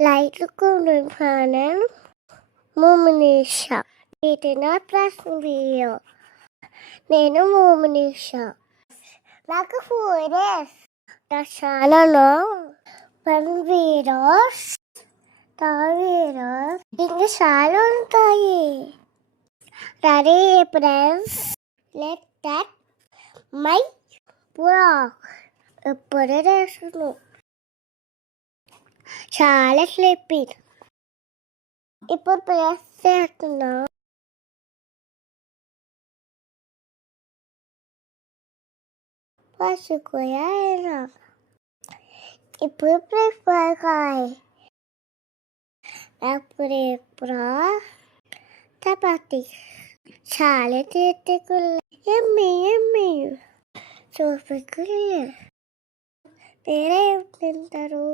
Leidelijke plannen, Momenisha. Dit is not video. నేను మోమనీష. నాకు 4 years. నా ఛానల్లో ఫన్ వీడియోస్, వీడియోస్ ఇంకా చాలా ఉంటాయి. Ready friends, let that my blog. ఇప్పుడే చేస్తున్నాను. చాలా స్లీపింగ్. ఇప్పుడు ప్రెస్ చేస్తున్నా. పసుకుయారా ఇప్పుడు ప్రిఫర్ అప్పుడు ఎప్పుడు చపాతి చాలా తీర్చుకున్నా. ఎమ్మి ఎమ్మి చూపుకులే. వేరే ఏం తింటారు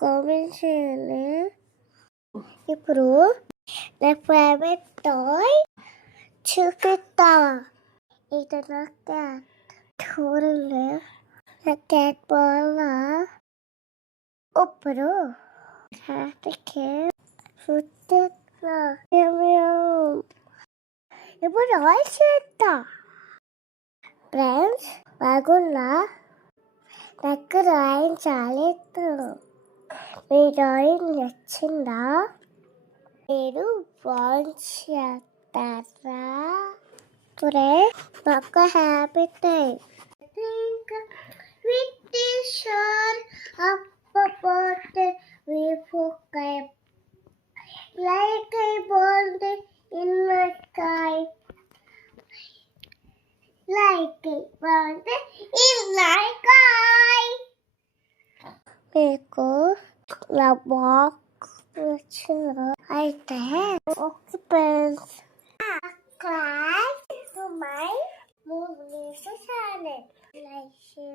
కామెంట్ చేయండి. ఇప్పుడు నా ఫేవరెట్ టాయ్ చూపిస్తా. ఇది నా క్యాట్. చూడండి నా క్యాట్ బాల్. ఇప్పుడు క్యాట్కి ఫుడ్ ఇప్పుడు ఆయిల్ చేస్తా. ఫ్రెండ్స్ బాగున్నా. నాకు డ్రాయింగ్ చాలా ఇష్టం. మీ డ్రాయింగ్ నచ్చిందా? మీరు డ్రాయింగ్ చేస్తారా? ఇప్పుడే నాకు హ్యాపీ టైం. అప్పపోతే like a bond in the sky. Like a bond in the sky. మీకు నా బాక్ వచ్చిన అయితే friends subscribe to my Momenisha channel. Like, share.